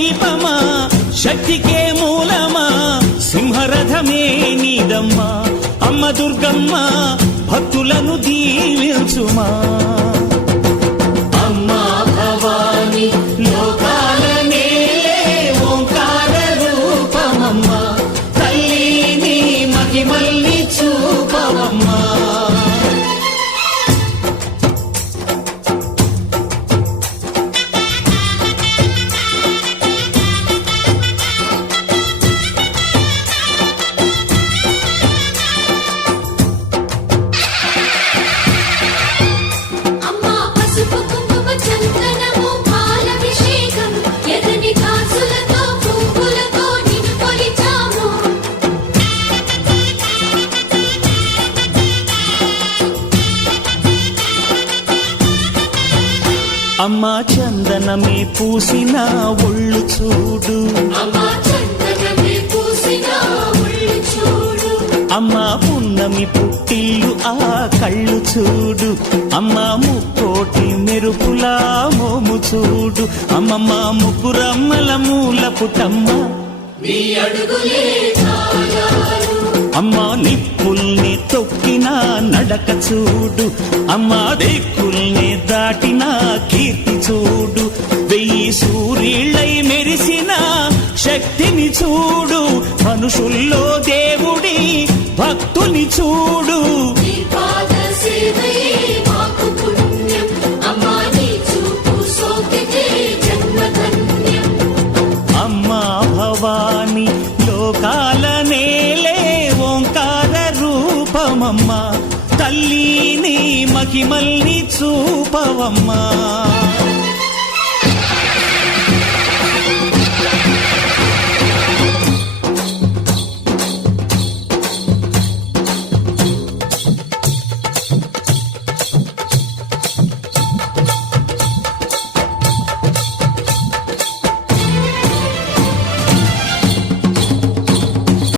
దీపమా శక్తికే మూలమా సింహరథమే నీదమ్మా అమ్మ దుర్గమ్మ భక్తులను దీవించుమా అమ్మా భవాని లోకాల నేలే ఓంకార రూపమమ్మా తల్లిని మహిమల్ని చూపవమ్మా అమ్మా చందనమే పూసిన ఒళ్ళు చూడు అమ్మా పున్నమి పుట్టిల్లు ఆ కళ్ళు చూడు అమ్మా ముక్కోటి మెరుపులా మోము చూడు అమ్మమ్మ ముగ్గురమ్మల మూల పుటమ్మ అమ్మా నిప్పుల్ని తొక్కిన నడక చూడు అమ్మా దిక్కుల్ని దాటిన కీర్తి చూడు 1000 సూర్యుళ్ళై మెరిసిన శక్తిని చూడు మనుషుల్లో దేవుడి భక్తుని చూడు అమ్మా భవాని లోకాల నేలే ఓంకార రూపమమ్మా తల్లిని మహిమల్ని చూపవమ్మా